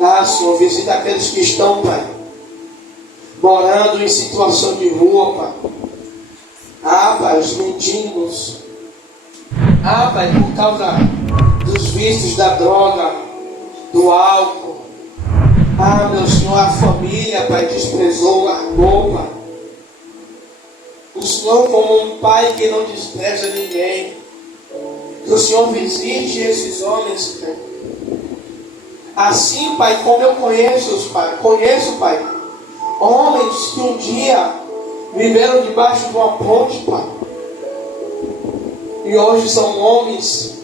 Ah, Senhor, visita aqueles que estão, Pai, morando em situação de rua, Pai. Ah, Pai, os mendigos. Ah, Pai, por causa dos vícios da droga, do álcool. Ah, meu Senhor, a família, Pai, desprezou, largou, Pai. O Senhor, como um Pai que não despreza ninguém, que o Senhor visite esses homens, Pai. Assim, Pai, como eu conheço, Pai, homens que um dia viveram debaixo de uma ponte, Pai, e hoje são homens,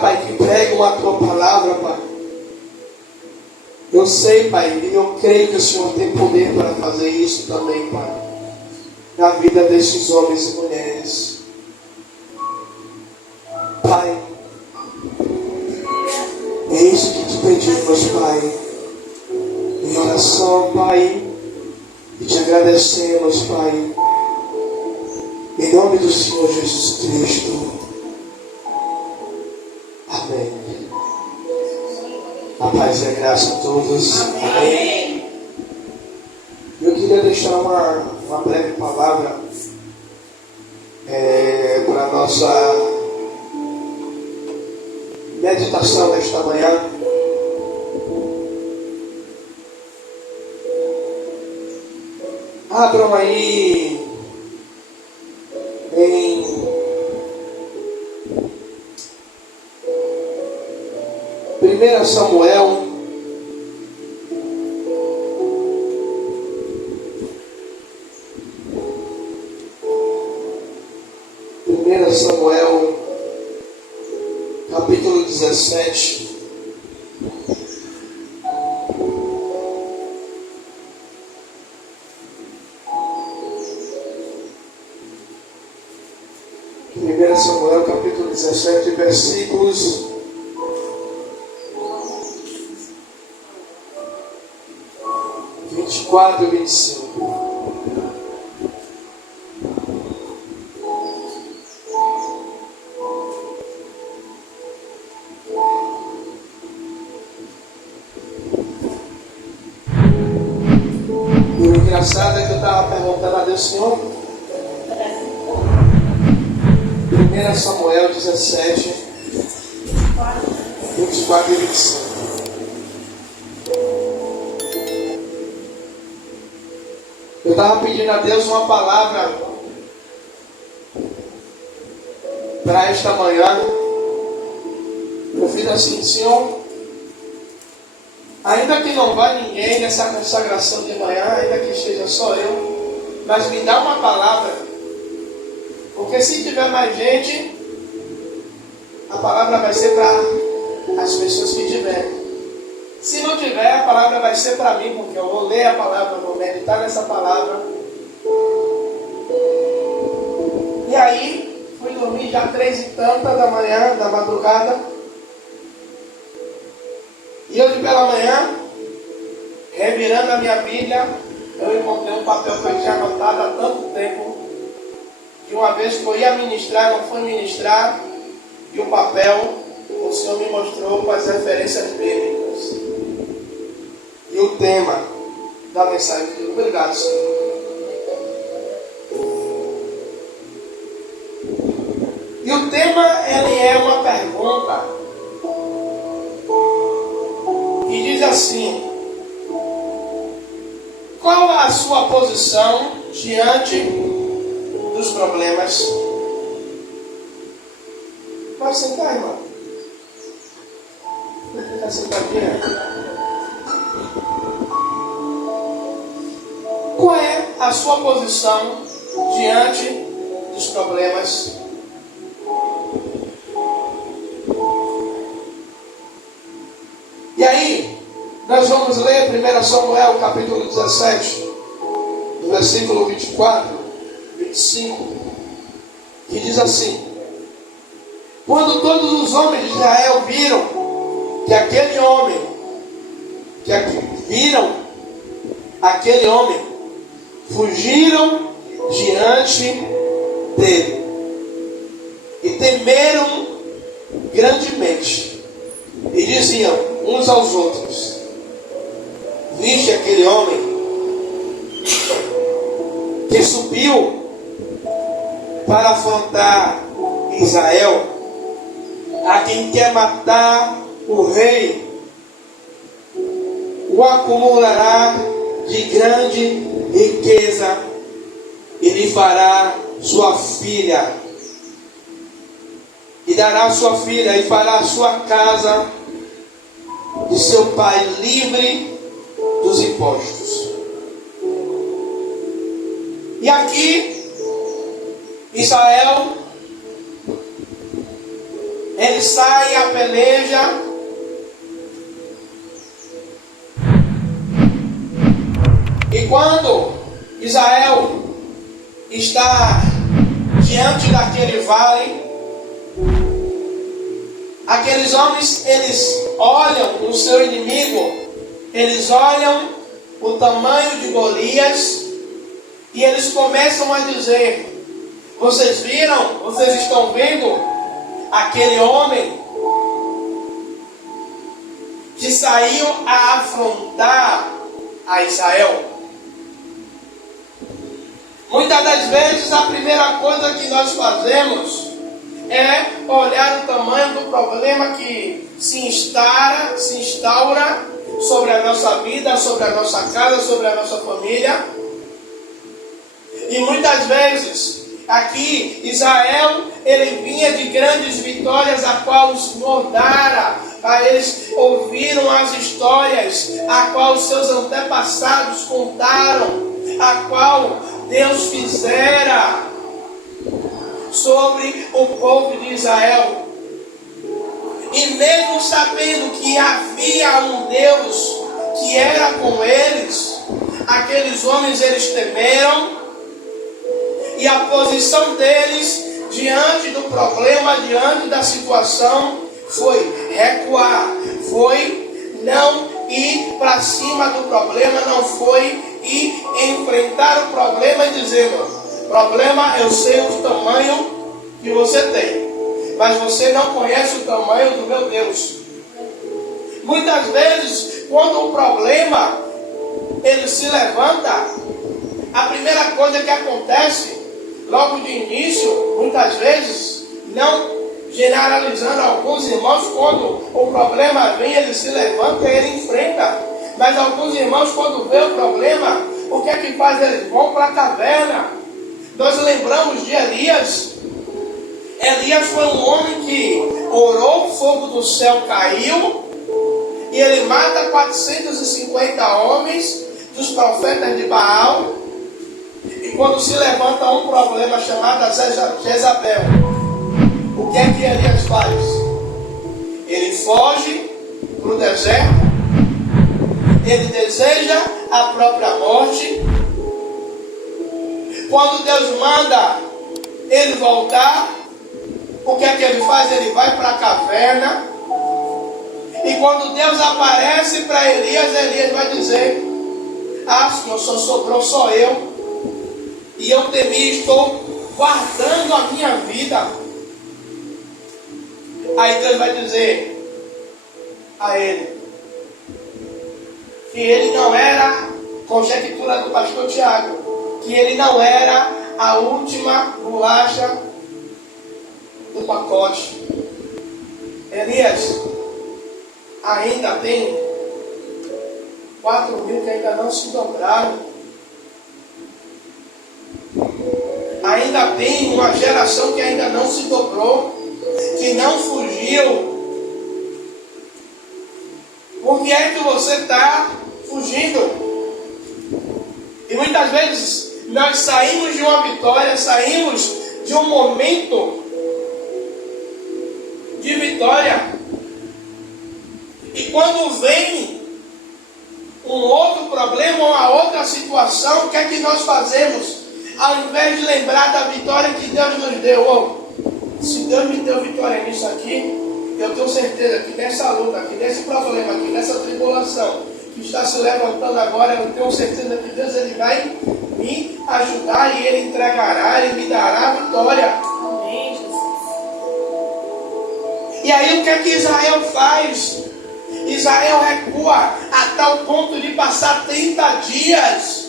Pai, que pregam a Tua palavra, Pai. Eu sei, Pai, e eu creio que o Senhor tem poder para fazer isso também, Pai, na vida desses homens e mulheres. Pai, é isso que te pedimos, Pai, em oração, Pai, e te agradecemos, Pai, em nome do Senhor Jesus Cristo. Amém. A paz e a graça a todos. Amém. Eu queria deixar uma breve palavra para a nossa meditação nesta manhã. Abram aí em 1 Samuel, capítulo 17. Samuel, capítulo 17, versículos 24 e 25. E o engraçado é que eu estava perguntando a Deus, Senhor, 1 Samuel 17, 24 e 25. Eu estava pedindo a Deus uma palavra para esta manhã. Eu fiz assim, Senhor, ainda que não vá ninguém nessa consagração de manhã, ainda que esteja só eu, mas me dá uma palavra. Porque se tiver mais gente, a palavra vai ser para as pessoas que tiverem. Se não tiver, a palavra vai ser para mim, porque eu vou ler a palavra, vou meditar nessa palavra. E aí, fui dormir já 3 e tanta da manhã, da madrugada. E hoje pela manhã, revirando a minha Bíblia, eu encontrei um papel que eu tinha anotado há tanto tempo. Que uma vez que eu ia ministrar, não fui ministrar, e o papel, o Senhor me mostrou com as referências bíblicas. E o tema da mensagem. Obrigado, Senhor. E o tema, ele é uma pergunta. E diz assim: qual a sua posição diante dos problemas? Vai sentar, irmão. Vai sentar aqui, né? Qual é a sua posição diante dos problemas? E aí, nós vamos ler 1 Samuel, capítulo 17, do versículo 24, 25, que diz assim: quando todos os homens de Israel viram que aquele homem, fugiram diante dele e temeram grandemente, e diziam uns aos outros. Viste aquele homem que subiu para afrontar Israel, a quem quer matar o rei, o acumulará de grande riqueza e lhe fará sua filha, e dará sua filha e fará a sua casa de seu pai livre dos impostos. E aqui Israel, ele sai à peleja, e quando Israel está diante daquele vale, aqueles homens, eles olham o seu inimigo, eles olham o tamanho de Golias, e eles começam a dizer: vocês viram, vocês estão vendo aquele homem que saiu a afrontar a Israel? Muitas das vezes a primeira coisa que nós fazemos é olhar o tamanho do problema que se instaura sobre a nossa vida, sobre a nossa casa, sobre a nossa família. E muitas vezes aqui Israel, ele vinha de grandes vitórias, a qual o Senhor dara. Eles ouviram as histórias a qual os seus antepassados contaram, a qual Deus fizera sobre o povo de Israel. E mesmo sabendo que havia um Deus que era com eles, aqueles homens, eles temeram, e a posição deles diante do problema, diante da situação, foi recuar, foi não ir para cima do problema, não foi ir enfrentar o problema e dizer: problema, eu sei o tamanho que você tem, mas você não conhece o tamanho do meu Deus. Muitas vezes, quando o problema ele se levanta, a primeira coisa que acontece logo de início, muitas vezes, não generalizando alguns irmãos, quando o problema vem, ele se levanta e ele enfrenta. Mas alguns irmãos, quando vê o problema, o que é que faz? Eles vão para a caverna. Nós lembramos de Elias. Elias foi um homem que orou, o fogo do céu caiu, e ele mata 450 homens dos profetas de Baal. E quando se levanta um problema chamado Jezabel, o que é que Elias faz? Ele foge para o deserto, ele deseja a própria morte. Quando Deus manda ele voltar, o que é que ele faz? Ele vai para a caverna. E quando Deus aparece para Elias, Elias vai dizer: ah, Senhor, só sobrou só eu, e eu temi, estou guardando a minha vida. Aí Deus vai dizer a ele que ele não era, conjectura do pastor Tiago, que ele não era a última bolacha do pacote. Elias, ainda tem 4.000 que ainda não se dobraram. Ainda tem uma geração que ainda não se dobrou, que não fugiu. Por que é que você está fugindo? E muitas vezes nós saímos de uma vitória, saímos de um momento de vitória, e quando vem um outro problema, uma outra situação, o que é que nós fazemos? Ao invés de lembrar da vitória que Deus nos deu, se Deus me deu vitória nisso aqui, eu tenho certeza que nessa luta, que nesse problema, que nessa tribulação que está se levantando agora, eu tenho certeza que Deus ele vai me ajudar e Ele entregará, Ele me dará a vitória. Amém, Jesus. E aí o que é que Israel faz? Israel recua a tal ponto de passar 30 dias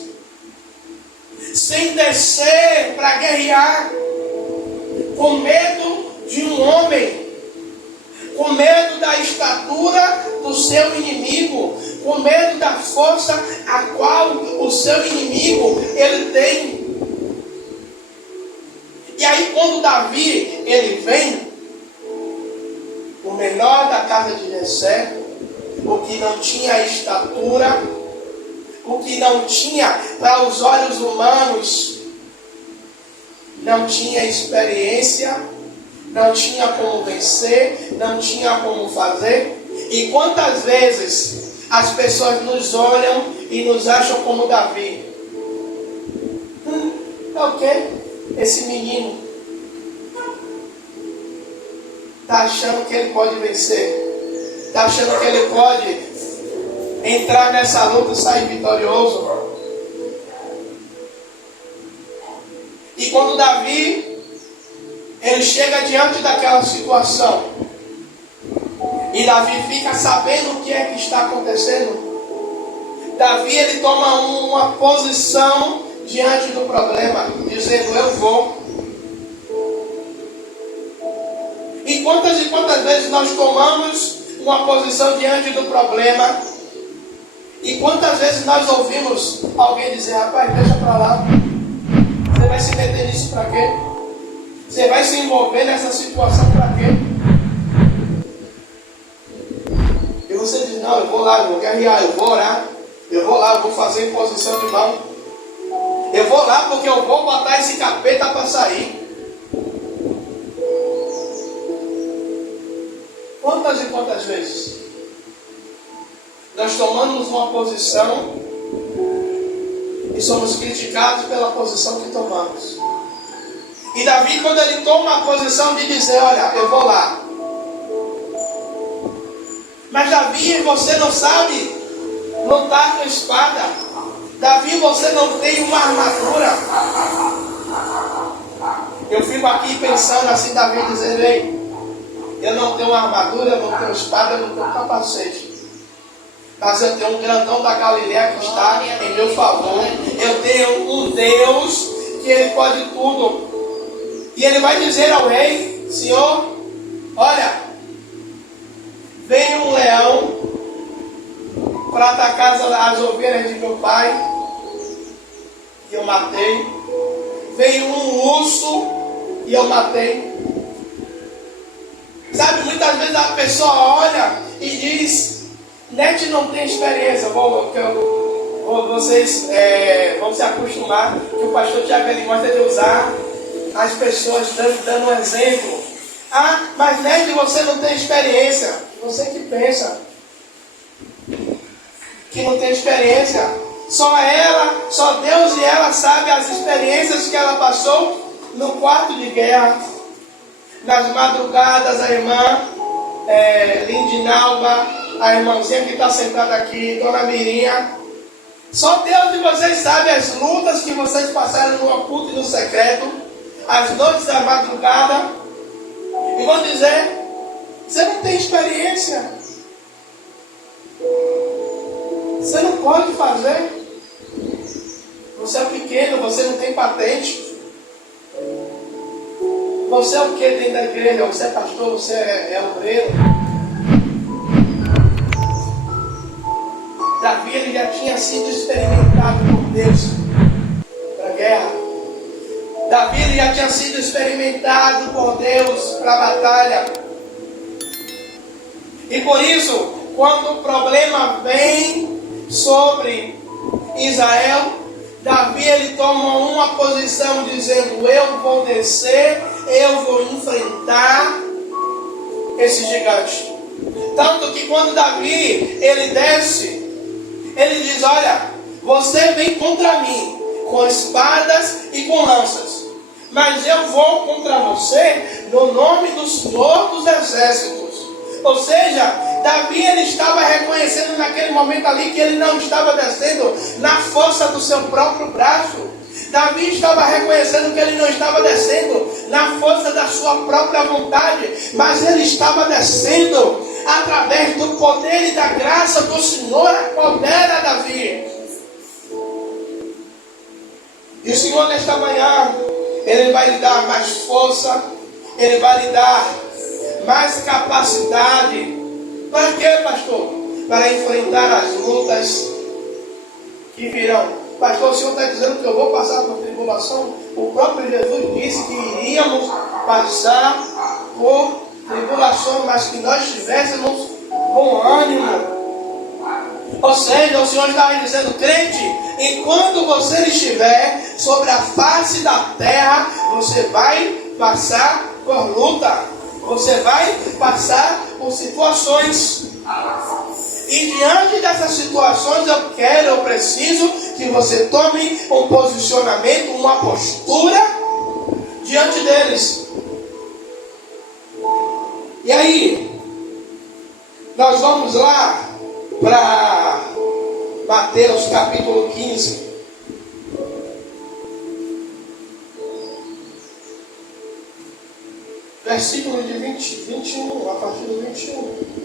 sem descer para guerrear, com medo de um homem, com medo da estatura do seu inimigo, com medo da força a qual o seu inimigo ele tem. E aí quando Davi ele vem, o menor da casa de Jessé, o que não tinha estatura, o que não tinha para os olhos humanos, não tinha experiência, não tinha como vencer, não tinha como fazer. E quantas vezes as pessoas nos olham e nos acham como Davi? É o quê? Esse menino está achando que ele pode vencer, está achando que ele pode entrar nessa luta e sair vitorioso. E quando Davi ele chega diante daquela situação, e Davi fica sabendo o que é que está acontecendo, Davi ele toma uma posição diante do problema, dizendo: eu vou. E quantas vezes nós tomamos uma posição diante do problema, e quantas vezes nós ouvimos alguém dizer: rapaz, deixa para lá, você vai se meter nisso para quê? Você vai se envolver nessa situação para quê? E você diz: não, eu vou lá, eu vou guerrear, eu vou orar, eu vou lá, eu vou fazer imposição de mão, eu vou lá porque eu vou botar esse capeta para sair. Quantas e quantas vezes nós tomamos uma posição e somos criticados pela posição que tomamos? E Davi, quando ele toma a posição de dizer: olha, eu vou lá. Mas Davi, você não sabe lutar com espada. Davi, você não tem uma armadura. Eu fico aqui pensando assim, Davi dizendo: ei, eu não tenho armadura, eu não tenho espada, eu não tenho capacete. Mas eu tenho um grandão da Galileia que está em meu favor. Eu tenho um Deus que ele pode tudo. E ele vai dizer ao rei: Senhor, olha, veio um leão para atacar as ovelhas de meu pai, e eu matei. Veio um urso e eu matei. Sabe, muitas vezes a pessoa olha e diz: Nete não tem experiência. Vocês vão se acostumar que o pastor Tiago ele gosta de usar as pessoas dando um exemplo. Ah, mas Nete, você não tem experiência. Você que pensa que não tem experiência. Só ela, só Deus e ela sabe as experiências que ela passou no quarto de guerra. Nas madrugadas, a irmã Lindinalva, a irmãzinha que está sentada aqui, Dona Mirinha, só Deus e vocês sabem as lutas que vocês passaram no oculto e no secreto, as noites da madrugada, e vão dizer: você não tem experiência, você não pode fazer, você é pequeno, você não tem patente. Você é o que dentro da igreja? Você é pastor, você é obreiro. Davi ele já tinha sido experimentado por Deus para a guerra. Davi ele já tinha sido experimentado por Deus para a batalha. E por isso, quando o problema vem sobre Israel, Davi ele toma uma posição dizendo: eu vou descer, eu vou enfrentar esse gigante. Tanto que quando Davi ele desce, ele diz: olha, você vem contra mim com espadas e com lanças, mas eu vou contra você no nome do Senhor dos Exércitos. Ou seja, Davi ele estava reconhecendo naquele momento ali que ele não estava descendo na força do seu próprio braço. Davi estava reconhecendo que ele não estava descendo na força da sua própria vontade, mas ele estava descendo através do poder e da graça do Senhor, apodera Davi. E o Senhor, nesta manhã, Ele vai lhe dar mais força, Ele vai lhe dar mais capacidade. Para quê, pastor? Para enfrentar as lutas que virão. Pastor, o Senhor está dizendo que eu vou passar por tribulação? O próprio Jesus disse que iríamos passar por tribulação, mas que nós estivéssemos com ânimo. Ou seja, o Senhor está dizendo, crente, enquanto você estiver sobre a face da terra, você vai passar por luta, você vai passar por situações. E diante dessas situações, eu preciso que você tome um posicionamento, uma postura diante deles. E aí, nós vamos lá para Mateus capítulo 15. Versículo de 21, a partir do 21.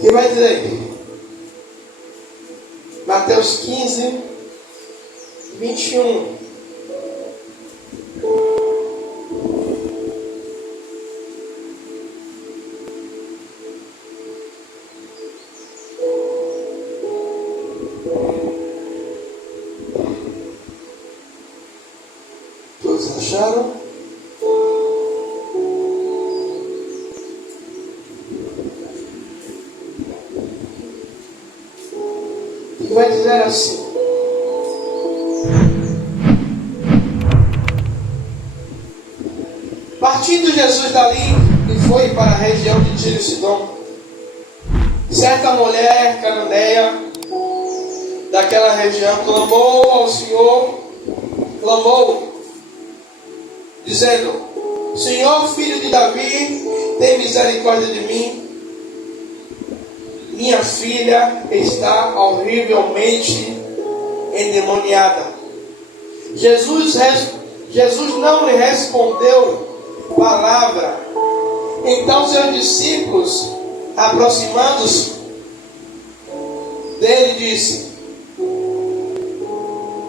Que vai dizer? Mateus 15, 21. Todos acharam? E vai dizer assim: partindo Jesus dali e foi para a região de Tiro e Sidom, certa mulher cananeia daquela região clamou ao Senhor, dizendo: Senhor, filho de Davi, tem misericórdia de mim. Minha filha está horrivelmente endemoniada. Jesus não lhe respondeu palavra. Então seus discípulos, aproximando-se dele, disse: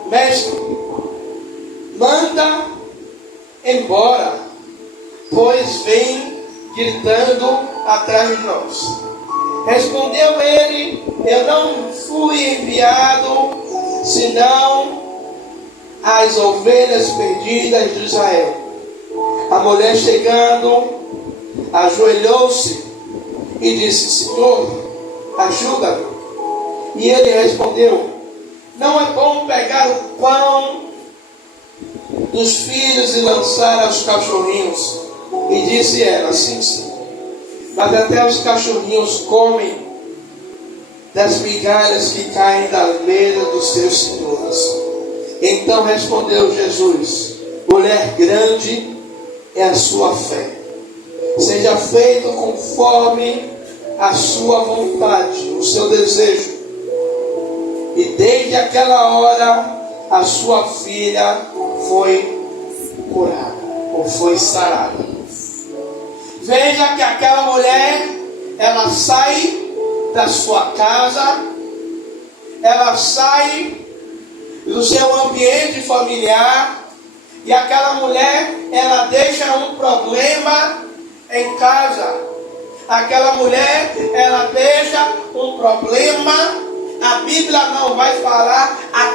Mestre, manda embora, pois vem gritando atrás de nós. Respondeu ele: eu não fui enviado senão as ovelhas perdidas de Israel. A mulher, chegando, ajoelhou-se e disse: Senhor, ajuda-me. E ele respondeu: não é bom pegar o pão dos filhos e lançar aos cachorrinhos. E disse ela: sim, mas até os cachorrinhos comem das migalhas que caem da mesa dos seus senhores. Então respondeu Jesus: mulher, grande é a sua fé, seja feito conforme a sua vontade, o seu desejo. E desde aquela hora a sua filha foi curada, ou foi sarada. Veja que aquela mulher, ela sai da sua casa, ela sai do seu ambiente familiar, e aquela mulher, ela deixa um problema em casa. Aquela mulher, ela deixa um problema. A Bíblia não vai falar há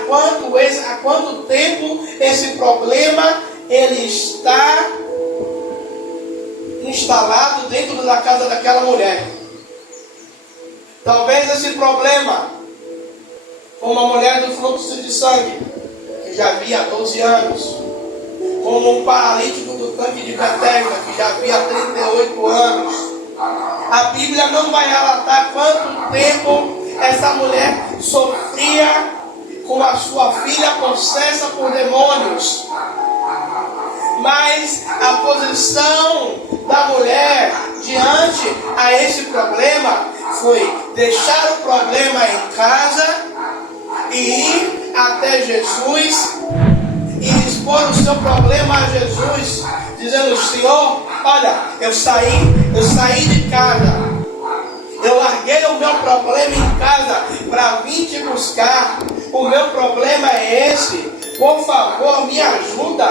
quanto tempo esse problema ele está instalado dentro da casa daquela mulher. Talvez esse problema, como a mulher do fluxo de sangue, que já havia 12 anos, como um paralítico do tanque de Betesda, que já havia 38 anos. A Bíblia não vai relatar quanto tempo essa mulher sofria com a sua filha possessa por demônios. Mas a posição da mulher diante a esse problema foi deixar o problema em casa e ir até Jesus e expor o seu problema a Jesus, dizendo: Senhor, olha, eu saí de casa, eu larguei o meu problema em casa para vir te buscar. O meu problema é esse, por favor, me ajuda.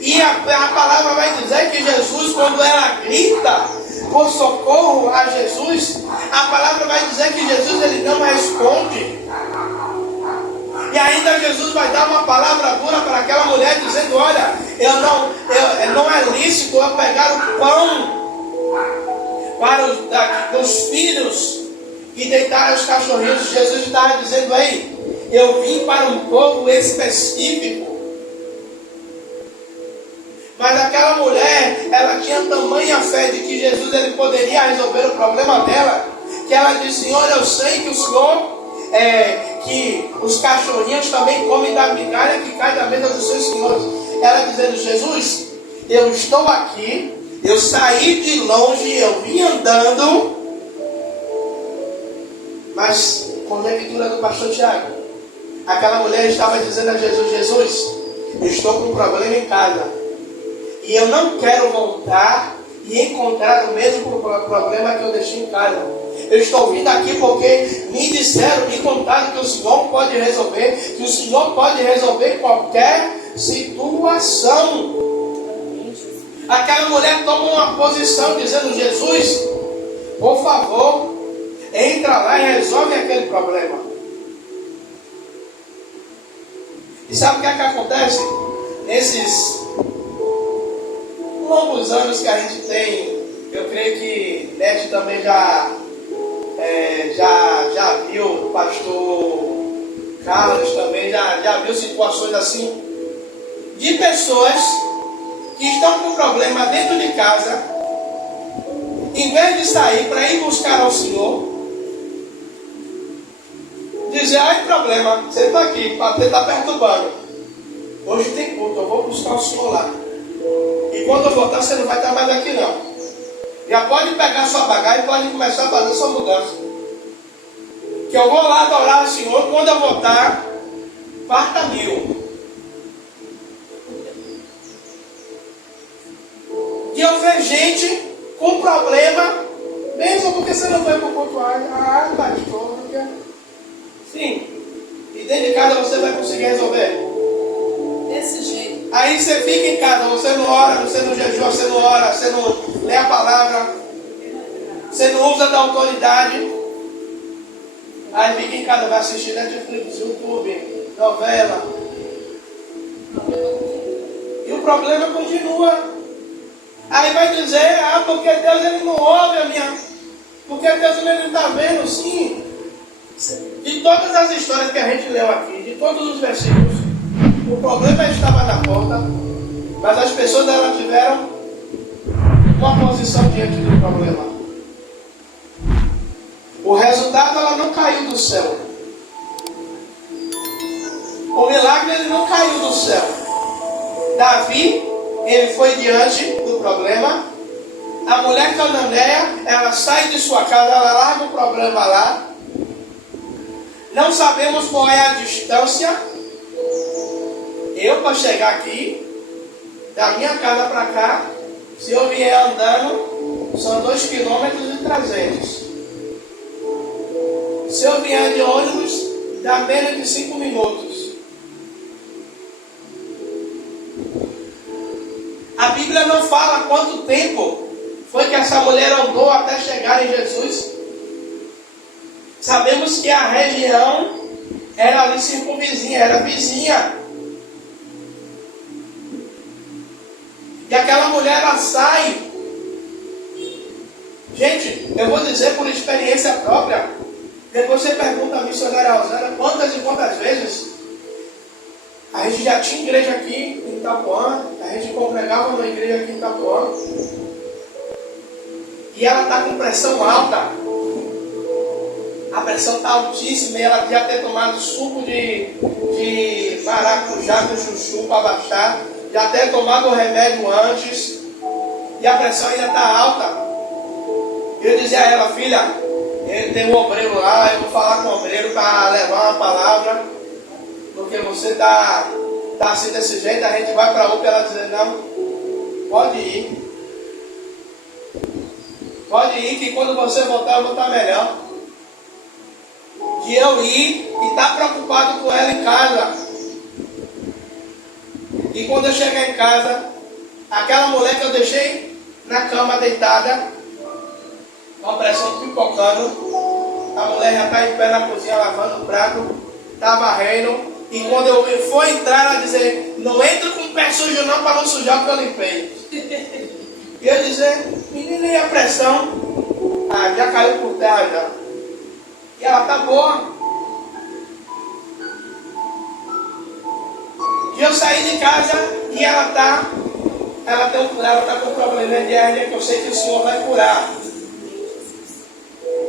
E a palavra vai dizer que Jesus, quando ela grita por socorro a Jesus, a palavra vai dizer que Jesus ele não responde. E ainda Jesus vai dar uma palavra dura para aquela mulher, dizendo: olha, não é lícito eu pegar o pão para os filhos e deitar os cachorrinhos. Jesus estava dizendo: ei, eu vim para um povo específico. Mas aquela mulher, ela tinha tamanha fé de que Jesus ele poderia resolver o problema dela, que ela disse: Senhor, eu sei que o Senhor, que os cachorrinhos também comem da migalha que cai da mesa dos seus senhores. Ela dizendo: Jesus, eu estou aqui, eu saí de longe, eu vim andando, mas, conjectura do pastor Tiago, aquela mulher estava dizendo a Jesus: Jesus, eu estou com um problema em casa, e eu não quero voltar e encontrar o mesmo problema que eu deixei em casa. Eu estou vindo aqui porque me disseram, me contaram que o Senhor pode resolver, que o Senhor pode resolver qualquer situação. Aquela mulher toma uma posição dizendo: Jesus, por favor, entra lá e resolve aquele problema. E sabe o que é que acontece? Nesses longos anos que a gente tem, eu creio que Nete também já viu, o pastor Carlos também já viu situações assim, de pessoas que estão com problema dentro de casa, em vez de sair para ir buscar ao Senhor, dizer: ai, problema, você está aqui, você está perturbando, hoje tem culto, eu vou buscar o Senhor lá, e quando eu voltar você não vai estar mais aqui não. Já pode pegar sua bagagem e pode começar a fazer sua mudança, que eu vou lá adorar o Senhor, quando eu voltar, parta 1000. E eu vejo gente com problema, mesmo porque você não foi para o pontuário. Ah, pastor, não quer. Sim, e dentro de casa você vai conseguir resolver desse jeito. Aí você fica em casa, você não ora, você não jejua, você não ora, você não lê a palavra, você não usa da autoridade. Aí fica em casa, vai assistir Netflix, YouTube, novela. E o problema continua. Aí vai dizer: ah, porque Deus ele não ouve a minha... Porque Deus ele não está vendo, sim. De todas as histórias que a gente leu aqui, de todos os versículos, o problema estava na porta, mas as pessoas elas tiveram uma posição diante do problema. O resultado, ela não caiu do céu. O milagre ele não caiu do céu. Davi, ele foi diante do problema. A mulher cananeia, ela sai de sua casa, ela larga o problema lá. Não sabemos qual é a distância. Eu, para chegar aqui, da minha casa para cá, se eu vier andando, são 2,3 km. Se eu vier de ônibus, dá menos de 5 minutos. A Bíblia não fala quanto tempo foi que essa mulher andou até chegar em Jesus. Sabemos que a região era ali circunvizinha, era vizinha. E aquela mulher, ela sai. Gente, eu vou dizer por experiência própria. Depois você pergunta a missionária Rosana quantas e quantas vezes a gente já tinha igreja aqui em Itapuã, a gente congregava numa igreja aqui em Itapuã, e ela está com pressão alta. A pressão está altíssima e ela já ter tomado suco de maracujá com chuchu para baixar, já ter tomado o remédio antes, e a pressão ainda está alta. Eu dizia a ela: filha, tem um obreiro lá, eu vou falar com o obreiro para levar uma palavra, porque você está assim desse jeito, a gente vai para a UPA. Ela dizia: não, Pode ir. Pode ir, que quando você voltar, eu vou estar melhor. De eu ir e estar preocupado com ela em casa. E quando eu chegar em casa, aquela mulher que eu deixei na cama deitada, com a pressão pipocando, a mulher já está em pé na cozinha lavando o prato, está varrendo. E quando eu for entrar, ela dizer, não entra com o pé sujo não, para não sujar o que eu limpei. E eu dizer, menina, e a pressão? Ah, já caiu por terra já. E ela está boa. E eu saí de casa e ela está com um problema de hérnia que eu sei que o Senhor vai curar.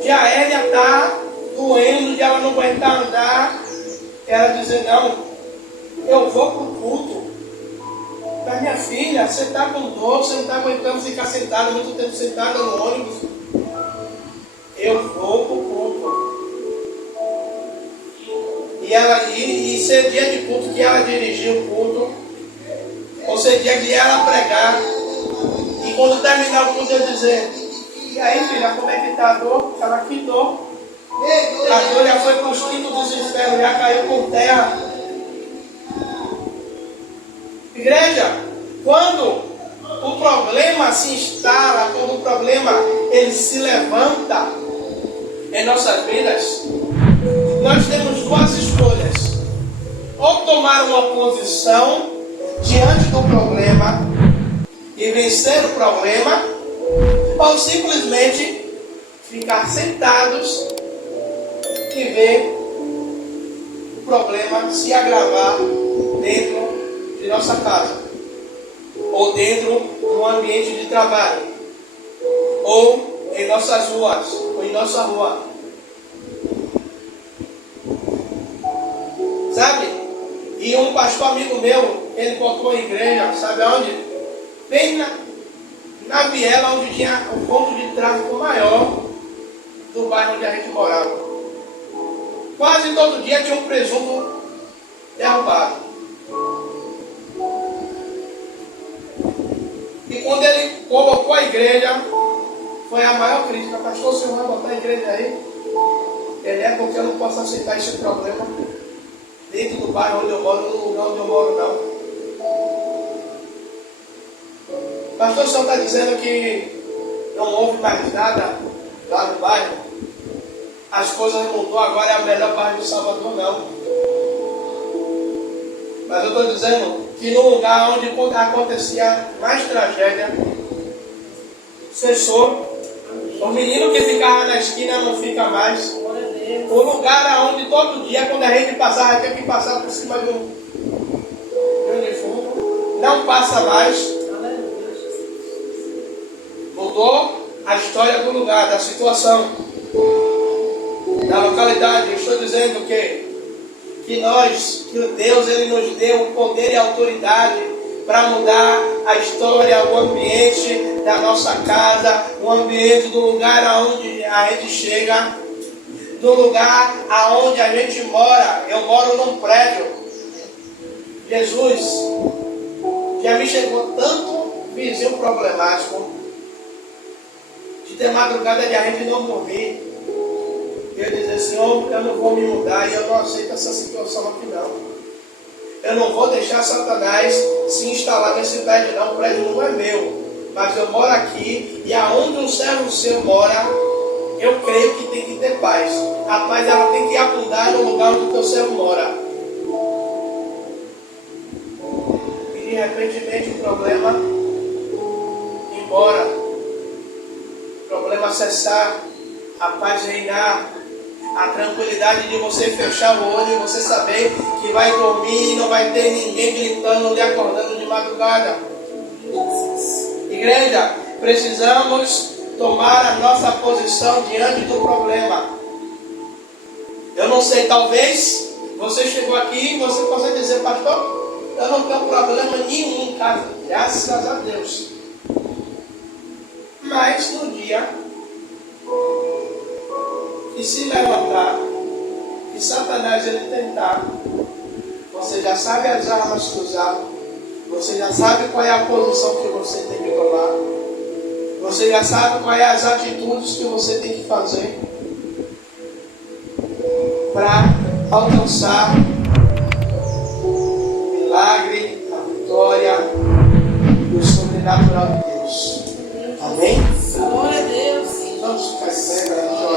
E a hérnia está doendo, de ela não aguentar andar. Ela dizer, não, eu vou para o culto. Mas minha filha, você está com dor, você não está aguentando ficar sentada muito tempo sentada no ônibus. Eu vou para o culto. E ser dia de culto que ela dirigiu o culto, ou ser dia de ela pregar, e quando terminar o culto eu dizer, e aí filha, como é que está a dor? Ela, que dor? A dor já foi para os quintos dos infernos, já caiu por terra. Igreja, quando o problema se instala, quando o problema ele se levanta em nossas vidas, nós temos duas escolhas: ou tomar uma posição diante do problema e vencer o problema, ou simplesmente ficar sentados e ver o problema se agravar dentro de nossa casa, ou dentro do ambiente de trabalho, ou em nossas ruas, ou em nossa rua. Sabe? E um pastor amigo meu, ele botou a igreja, sabe aonde? Bem na viela onde tinha o ponto de tráfego maior do bairro onde a gente morava. Quase todo dia tinha um presunto derrubado. E quando ele colocou a igreja, foi a maior crítica. Pastor, o senhor vai botar a igreja aí? Ele é porque eu não posso aceitar esse problema dentro do bairro onde eu moro, no lugar onde eu moro não. Pastor, o senhor está dizendo que não houve mais nada lá no bairro? As coisas mudou, agora é o melhor bairro de Salvador, não. Mas eu estou dizendo que no lugar onde acontecia mais tragédia, cessou. O menino que ficava na esquina não fica mais. O lugar onde todo dia, quando a gente passava, tinha que passar por cima de um defunto, não passa mais. Mudou a história do lugar, da situação, da localidade. Eu estou dizendo que Deus, Ele nos deu o poder e a autoridade para mudar a história, o ambiente da nossa casa, o ambiente do lugar aonde a gente chega, do lugar aonde a gente mora. Eu moro num prédio. Jesus, já me chegou tanto vizinho problemático, de ter madrugada de a gente não dormir. Eu dizer, Senhor, eu não vou me mudar e eu não aceito essa situação aqui não. Eu não vou deixar Satanás se instalar nesse prédio não. O prédio não é meu, mas eu moro aqui, e aonde um servo seu mora, eu creio que tem que ter paz. A paz, ela tem que abundar no lugar onde o teu servo mora. E de repente o problema ir embora, o problema cessar, a paz reinar, a tranquilidade de você fechar o olho e você saber que vai dormir e não vai ter ninguém gritando lhe acordando de madrugada. Igreja, precisamos tomar a nossa posição diante do problema. Eu não sei, talvez você chegou aqui e você possa dizer, pastor, eu não tenho problema nenhum em casa, graças a Deus. Mas no dia que se levantar, que Satanás ele tentar, você já sabe as armas que usar, Você já sabe qual é a posição que você tem que tomar. Você já sabe quais as atitudes que você tem que fazer para alcançar o milagre, a vitória e o sobrenatural de Deus. Amém? Glória a Deus. Vamos ficar de pé para a gente orar.